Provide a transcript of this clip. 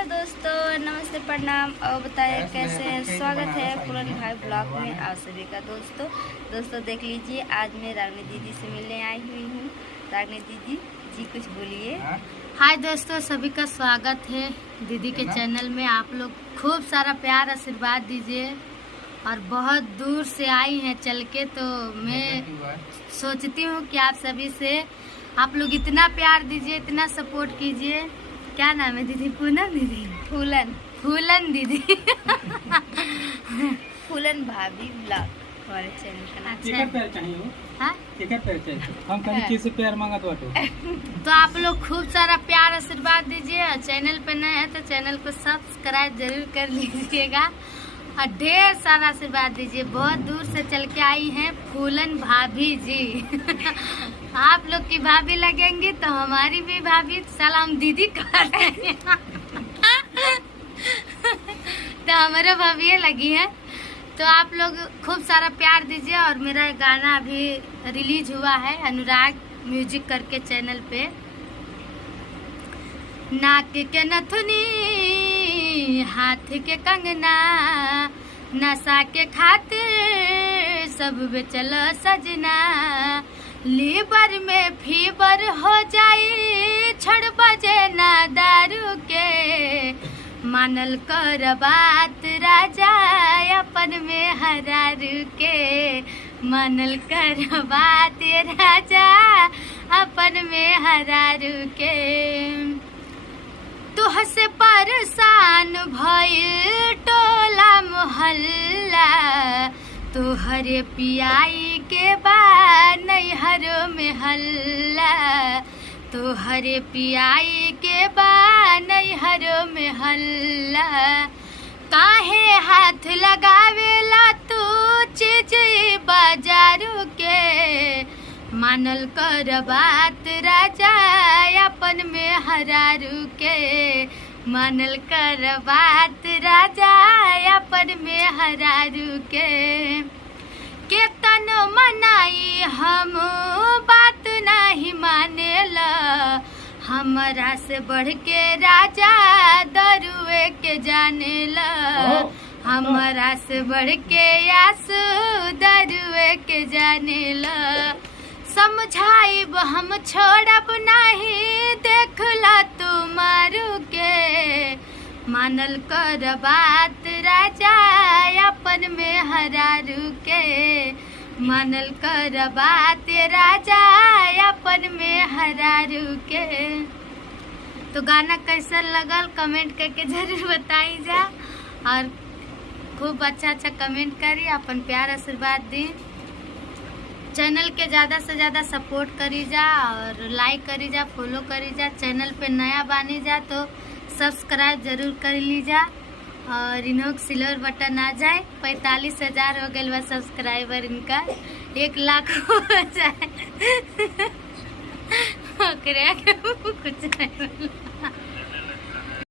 Hello दोस्तों, नमस्ते, प्रणाम। और बताइए कैसे हैं। स्वागत है पूरन भाई ब्लॉग में आप सभी का। दोस्तों देख लीजिए, आज मैं रागनी दीदी से मिलने आई हुई हूँ। रागनी दीदी जी कुछ बोलिए। हाय दोस्तों, सभी का स्वागत है दीदी के चैनल में। आप लोग खूब सारा प्यार आशीर्वाद दीजिए। और बहुत दूर से आई हैं चल के, तो मैं सोचती हूँ कि आप सभी से आप लोग इतना प्यार दीजिए, इतना सपोर्ट कीजिए। क्या नाम है दीदी? पूनम दीदी? फूलन दीदी। फूलन भाभी ब्लॉग हमारे चैनल का नाम। अच्छा प्यार चाहिए। हाँ? हम कभी किसी प्यार मांगत बाटो। तो आप लोग खूब सारा प्यार आशीर्वाद दीजिए। और चैनल पे नए हैं तो चैनल को सब्सक्राइब जरूर कर लीजिएगा और ढेर सारा आशीर्वाद दीजिए। बहुत दूर से चल के आई हैं फूलन भाभी जी। आप लोग की भाभी लगेंगी तो हमारी भी भाभी, सलाम दीदी कर रहे हैं। तो हमारे भाभी लगी है। तो आप लोग खूब सारा प्यार दीजिए। और मेरा एक गाना अभी रिलीज हुआ है अनुराग म्यूजिक करके चैनल पे। नाक के नथुनी, हाथ के कंगना, नशा के खातिर सब बेचल सजना। लीवर में फीवर हो जाई, छड़ बजे ना दारू के। मानल कर बात राजा अपन में हरारू के। मानल कर बात राजा अपन में हरारू के। तुह से परेशान भइल टोला मोहल्ला, तोहरे पियाई के बाद नैहर में हल्ला। तोहरे पियाई के बाद नैहर में हल्ला। काहे हाथ लगावेला तू चीज बाजारू के। मानल कर बात राजा अपन में हरारू के। मानल कर बात राजा अपन में हरारू के तनो मनाई हम बात नहीं मानेला। हमरा से बढ़ के राजा दरुए के जानेला। हमरा से बढ़ के आंसू दरुए के जानेला। समझाइब हम छोड़ब नहीं, देखला तू मारू के। मानल कर बात राजा अपन में हरारू के। मानल कर बात राजा अपन में हरारू के। तो गाना कैसा लगल कमेंट करके जरूर बताई जा। और खूब अच्छा कमेंट करी, अपन प्यार आशीर्वाद दी। चैनल के ज़्यादा से ज़्यादा सपोर्ट करी जा और लाइक करी जा, फॉलो करी जा। चैनल पे नया बानी जा तो सब्सक्राइब जरूर कर लीजा। और इन्हों सिल्वर बटन आ जाए। 45,000 हो गए बा सब्सक्राइबर इनका। 1 लाख हो जाए। कुछ नहीं।